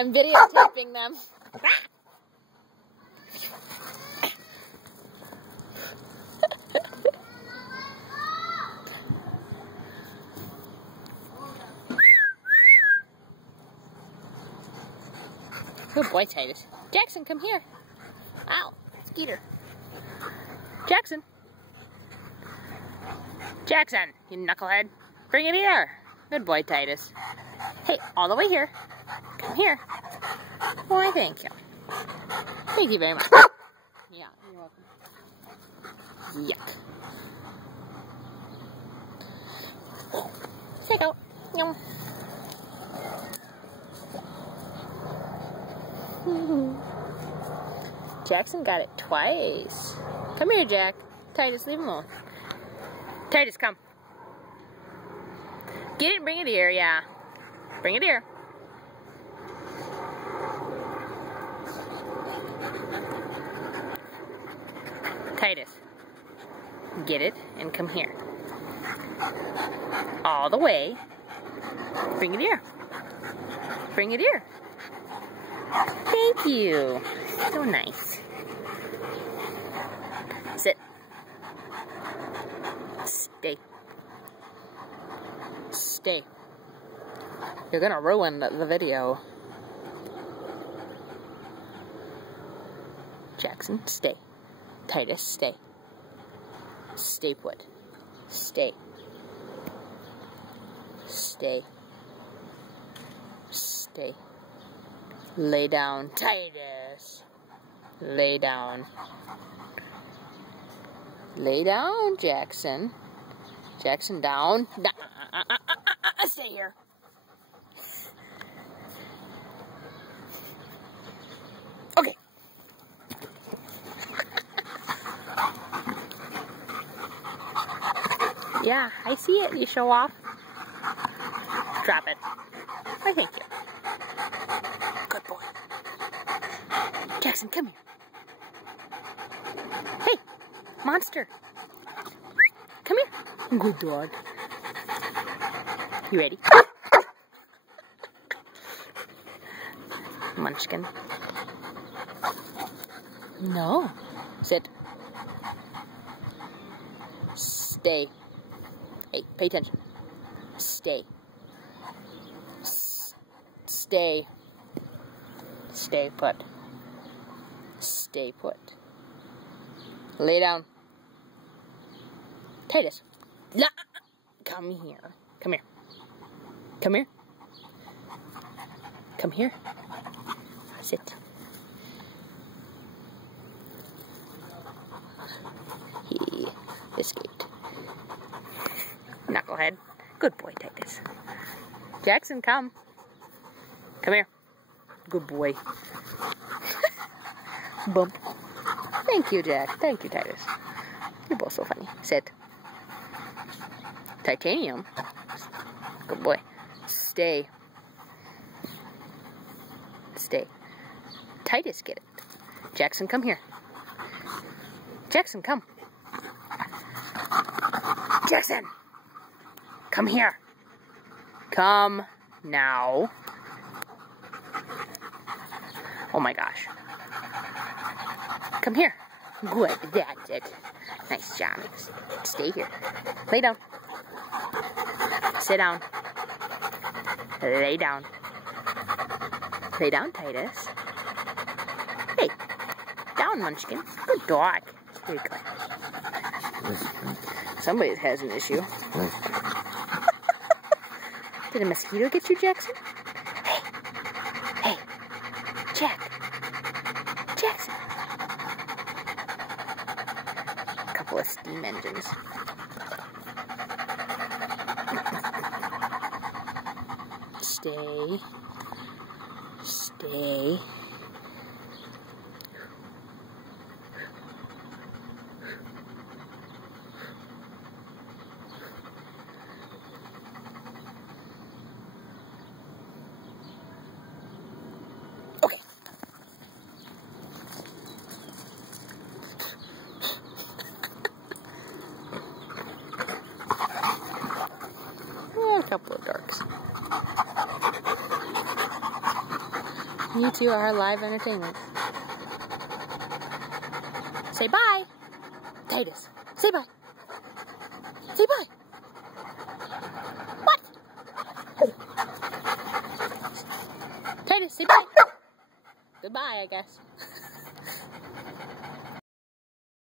I'm videotaping them. Good boy, Titus. Jackson, come here. Ow, Skeeter. Jackson. Jackson, you knucklehead. Bring it here. Good boy, Titus. Hey, all the way here. Come here. Why, thank you. Thank you very much. Yeah, you're welcome. Yuck. Take out. Yum. Jackson got it twice. Come here, Jack. Titus, leave him alone. Titus, come. Get it and bring it here, yeah. Bring it here. Titus, get it and come here. All the way. Bring it here. Bring it here. Thank you. So nice. Sit. Stay. Stay. You're gonna ruin the video. Jackson, stay. Titus, stay. Stay put. Stay. Stay. Stay. Lay down, Titus. Lay down. Lay down, Jackson. Jackson, down. Stay here. Okay. Yeah, I see it. You show off. Drop it. Why, thank you. Good boy. Jackson, come here. Hey, monster. Come here. Good dog. You ready? Munchkin. No. Sit. Stay. Hey, pay attention. Stay. Stay. Stay put. Stay put. Lay down. Titus. Come here. Come here. Come here. Come here. Sit. He escaped. Knucklehead. Good boy, Titus. Jackson, come. Come here. Good boy. Bump. Thank you, Jack. Thank you, Titus. You're both so funny. Sit. Titanium. Good boy. Stay. Stay. Titus, get it. Jackson, come here. Jackson, come. Jackson! Come here. Come now. Oh my gosh. Come here. Good, that's it. Nice job. Stay here. Lay down. Sit down. Lay down. Lay down, Titus. Hey, down, Munchkin. Good dog. Here you go. Somebody has an issue. Did a mosquito get you, Jackson? Hey. Hey. Jack. Jackson. A couple of steam engines. Stay. Stay. Okay. A couple of darks. You two are live entertainment. Say bye. Titus, say bye. Say bye. What? Titus, say bye. Goodbye, I guess.